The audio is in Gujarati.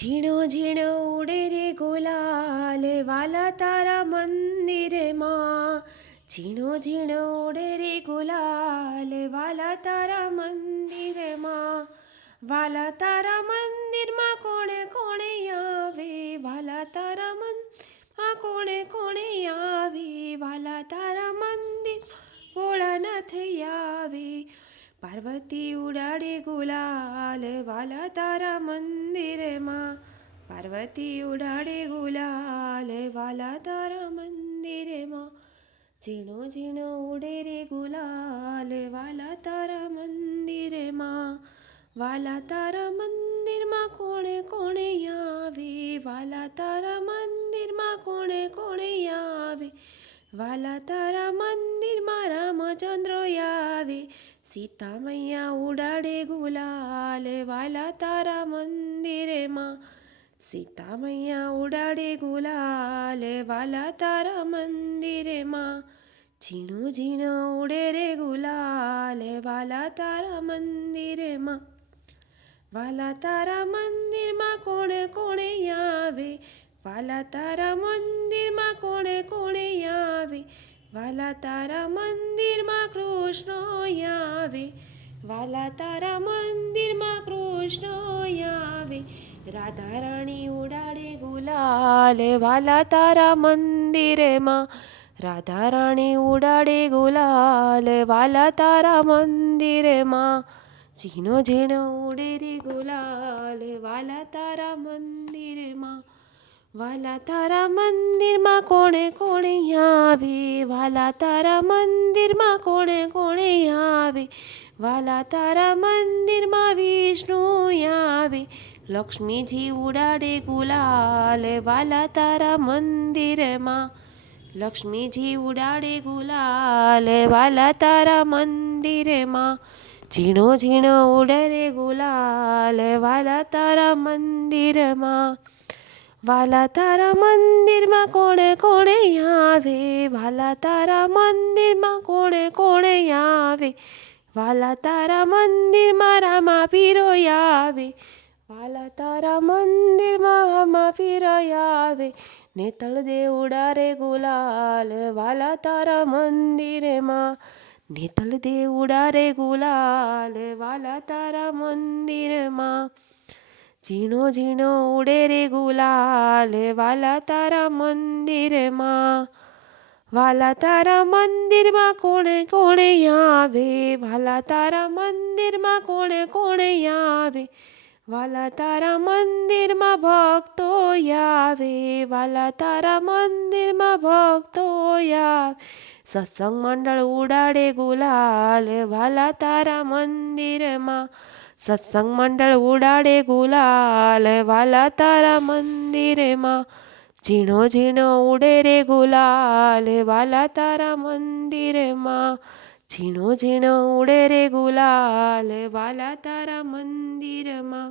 ઝીણો ઝીણો ઉડે રે ગુલાલ વાલા તારા મંદિરમાં. ઝીણો ઝીણો ઉડે રે ગુલાલ વાલા તારા મંદિરમાં. વાલા તારા મંદિરમાં કોણે કોણે આવે, વાલા તારા મંદિરમાં કોણે કોણે આવે, વાલા તારા મંદિર ભોળાનાથ આવે. પાર્વતી ઉડાડે ગુલાલ વાલા તારા મંદિરમાં. પાર્વતી ઉડાડે ગુલાલ વાલા તારા મંદિરમાં. ઝીણો ઝીણો ઉડે રે ગુલાલ વાલા તારા મંદિરમાં. વાલા તારા મંદિરમાં કોણે કોણે આવે, વાલા તારા મંદિરમાં કોણે કોણે આવે, વાલા તારા મંદિરમાં રામચંદ્ર આવે. સીતા મૈયા ઉડાડે ગુલાલ વાલા તારા મંદિરમાં. સીતા મૈયા ઉડાડે ગુલાલ વાલા તારા મંદિરમાં. ઝીણો ઝીણો ઉડે રે ગુલાલ વાલા તારા મંદિરમાં. વાલા તારા મંદિરમાં કોણે કોણે આવે, વાલા તારા મંદિરમાં કોણે કોણે આવે, વાલા તારા મંદિરમાં કૃષ્ણ આવે, વાલા તારા મંદિરમાં કૃષ્ણ આવે. રાધા રાણી ઉડાડે ગુલાલ વાલા તારા મંદિરમાં. રાધા રાણી ઉડાડે ગુલાલ વાલા તારા મંદિરમાં. ઝીણો ઝીણો ઉડે રે ગુલાલ વાલા તારા મંદિરમાં. વાલા તારા મંદિરમાં કોણે કોણે આવે, વાલા તારા મંદિરમાં કોણે કોણે આવે, વાલા તારા મંદિરમાં વિષ્ણુ આવે. લક્ષ્મીજી ઉડાડે ગુલાલ વાલા તારા મંદિરમાં. લક્ષ્મીજી ઉડાડે ગુલાલ વાલા તારા મંદિરમાં. ઝીણો ઝીણો ઉડે રે ગુલાલ વાલા તારા મંદિરમાં. વાલા તારા મંદિરમાં કોણે કોણે આવે, વાલા તારા મંદિરમાં કોણે કોણે આવે, વાલા તારા મંદિરમાં રામા પીરો આવે, વાલા તારા મંદિરમાં રામા પીરો આવે. નેતળ દે ઉડાડે ગુલાલ વાલા તારા મંદિરમાં. નેતળ દે ઉડાડે ગુલાલ વાલા તારા મંદિરમાં. ઝીણો ઝીણો ઉડે રે ગુલાલ વાલા તારા મંદિરમાં. વાલા તારા મંદિરમાં કોણે કોણે આવે, વાલા તારા મંદિરમાં કોણે કોણે આવે, વાલા તારા મંદિરમાં ભક્તો આવે, વાલા તારા મંદિરમાં ભક્તો આવે. સત્સંગ મંડળ ઉડાડે ગુલાલ વાલા તારા મંદિરમાં. સત્સંગ મંડળ ઉડાડે ગુલાલ વાલા તારા મંદિરમાં. ઝીણો ઝીણો ઉડે રે ગુલાલ વાલા તારા મંદિરમાં. ઝીણો ઝીણો ઉડે રે ગુલાલ વાલા તારા મંદિરમાં.